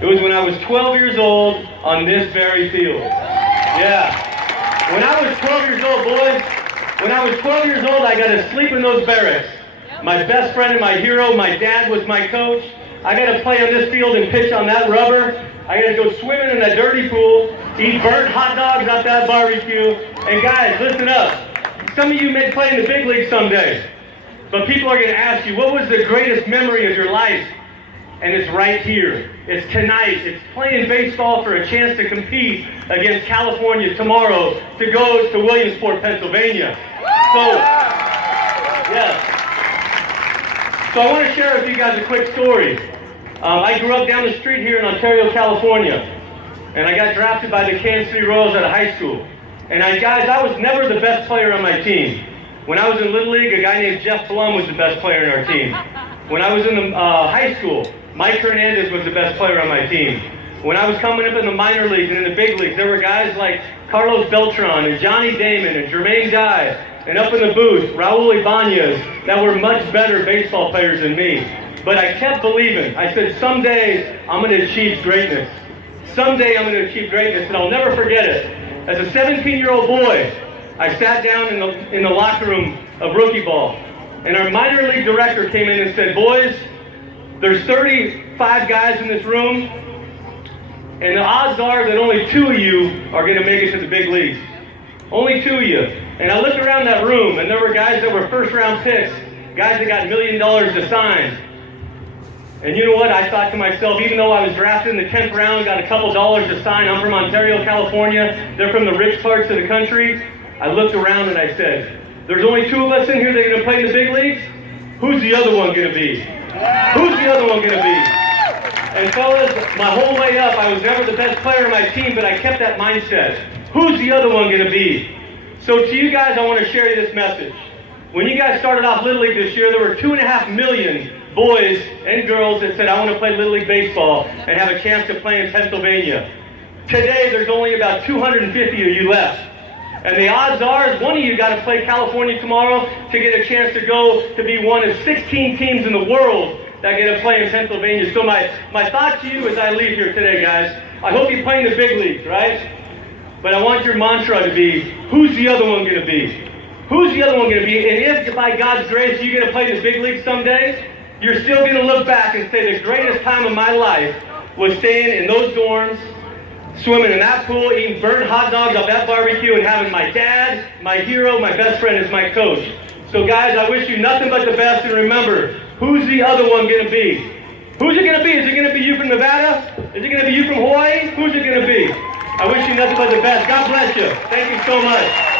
It was when I was 12 years old on this very field. Yeah. When I was 12 years old, boys, when I was 12 years old, I got to sleep in those barracks. My best friend and my hero, my dad was my coach. I got to play on this field and pitch on that rubber. I got to go swimming in that dirty pool, eat burnt hot dogs off that barbecue. And guys, listen up. Some of you may play in the big league someday, but people are going to ask you, what was the greatest memory of your life? And it's right here. It's tonight. It's playing baseball for a chance to compete against California tomorrow to go to Williamsport, Pennsylvania. So, yeah. So I want to share with you guys a quick story. I grew up down the street here in Ontario, California, and I got drafted by the Kansas City Royals out of high school. And guys, I was never the best player on my team. When I was in Little League, a guy named Jeff Blum was the best player in our team. When I was in the high school, Mike Hernandez was the best player on my team. When I was coming up in the minor leagues and in the big leagues, there were guys like Carlos Beltran and Johnny Damon and Jermaine Dye, and up in the booth, Raul Ibanez, that were much better baseball players than me. But I kept believing. I said, someday I'm going to achieve greatness. Someday I'm going to achieve greatness, and I'll never forget it. As a 17-year-old boy, I sat down in the locker room of rookie ball, and our minor league director came in and said, boys, there's 35 guys in this room, and the odds are that only 2 of you are going to make it to the big leagues. Only 2 of you. And I looked around that room, and there were guys that were first-round picks, guys that got $1 million to sign. And you know what? I thought to myself, even though I was drafted in the 10th round, got a couple dollars to sign, I'm from Ontario, California, they're from the rich parts of the country, I looked around and I said, there's only 2 of us in here that are going to play in the big leagues? Who's the other one going to be? Who's the other one going to be? And fellas, my whole way up, I was never the best player on my team, but I kept that mindset. Who's the other one going to be? So to you guys, I want to share this message. When you guys started off Little League this year, there were 2.5 million boys and girls that said, I want to play Little League baseball and have a chance to play in Pennsylvania. Today, there's only about 250 of you left. And the odds are, one of you got to play California tomorrow to get a chance to go to be one of 16 teams in the world that get to play in Pennsylvania. So my thought to you as I leave here today, guys, I hope you play in the big leagues, right? But I want your mantra to be, who's the other one going to be? Who's the other one going to be? And if, by God's grace, you're going to play in the big leagues someday, you're still going to look back and say, the greatest time of my life was staying in those dorms, swimming in that pool, eating burnt hot dogs off that barbecue, and having my dad, my hero, my best friend as my coach. So guys, I wish you nothing but the best, and remember, who's the other one going to be? Who's it going to be? Is it going to be you from Nevada? Is it going to be you from Hawaii? Who's it going to be? I wish you nothing but the best. God bless you. Thank you so much.